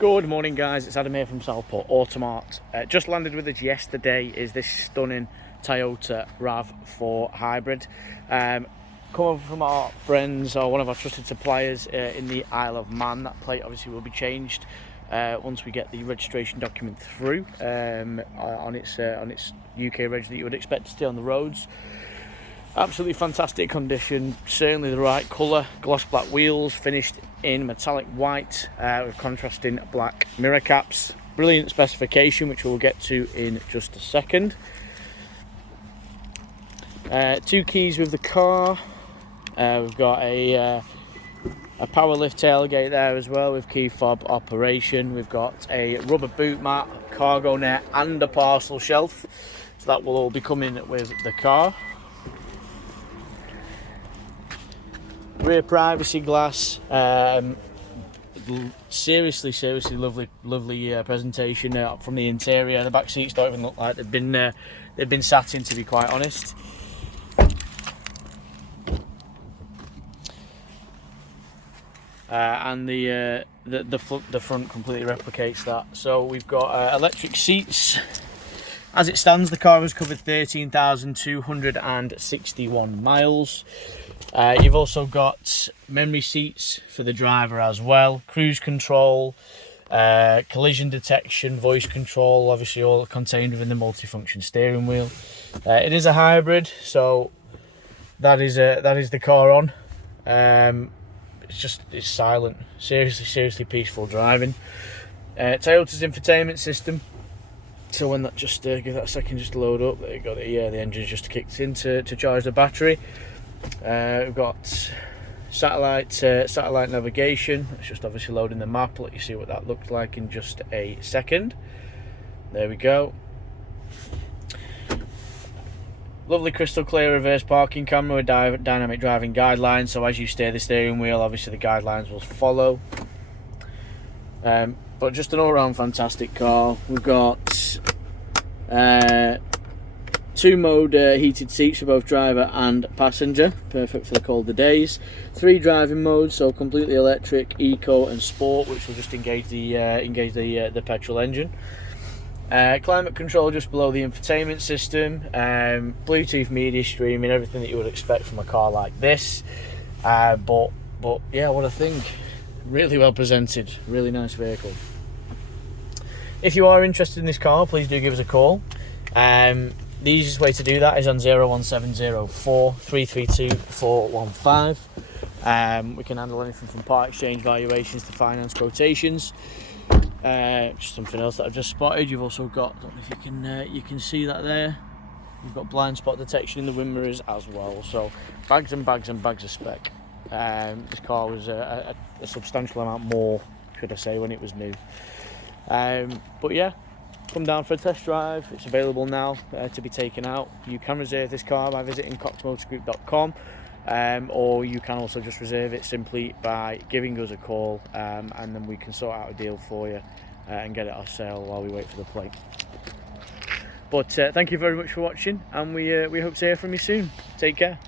Good morning guys, it's Adam here from Southport Automart. Just landed with us yesterday is this stunning Toyota RAV4 hybrid. Coming from our friends or one of our trusted suppliers in the Isle of Man. That plate obviously will be changed once we get the registration document through on its UK reg that you would expect to stay on the roads. Absolutely fantastic condition, certainly the right colour, gloss black wheels finished in metallic white with contrasting black mirror caps. Brilliant specification, which we'll get to in just a second. 2 keys with the car. We've got a power lift tailgate there as well with key fob operation. We've got a rubber boot mat, cargo net and a parcel shelf, so that will all be coming with the car. Rear privacy glass, seriously lovely presentation from the interior. The back seats don't even look like they've been sat in, to be quite honest. And the front completely replicates that. So we've got electric seats. As it stands, the car has covered 13,261 miles. You've also got memory seats for the driver as well, cruise control, collision detection, voice control, obviously all contained within the multifunction steering wheel. It is a hybrid, so that is the car on. It's silent, seriously peaceful driving. Toyota's infotainment system. So when that give that a second just to load up, there you go. The engine's just kicked in to charge the battery. We've got satellite navigation. It's just obviously loading the map. I'll let you see what that looks like in just a second. There we go. Lovely crystal clear reverse parking camera with dynamic driving guidelines. So as you steer the steering wheel, obviously the guidelines will follow. But just an all-round fantastic car. We've got 2-mode heated seats for both driver and passenger, perfect for the colder days. 3 driving modes, so completely electric, eco and sport, which will just engage the petrol engine. Climate control just below the infotainment system. Bluetooth media streaming, everything that you would expect from a car like this. But yeah, what a thing! Really well presented, really nice vehicle. If you are interested in this car, please do give us a call. The easiest way to do that is on 01704 332 415. We can handle anything from part exchange valuations to finance quotations. Just something else that I've just spotted. You've also got, I don't know if you can see that there. You've got blind spot detection in the wind mirrors as well. So bags and bags and bags of spec. This car was a substantial amount more, should I say, when it was new. But yeah, come down for a test drive. It's available now to be taken out. You can reserve this car by visiting coxmotorgroup.com, or you can also just reserve it simply by giving us a call, and then we can sort out a deal for you and get it off sale while we wait for the plate. But thank you very much for watching, and we hope to hear from you soon. Take care.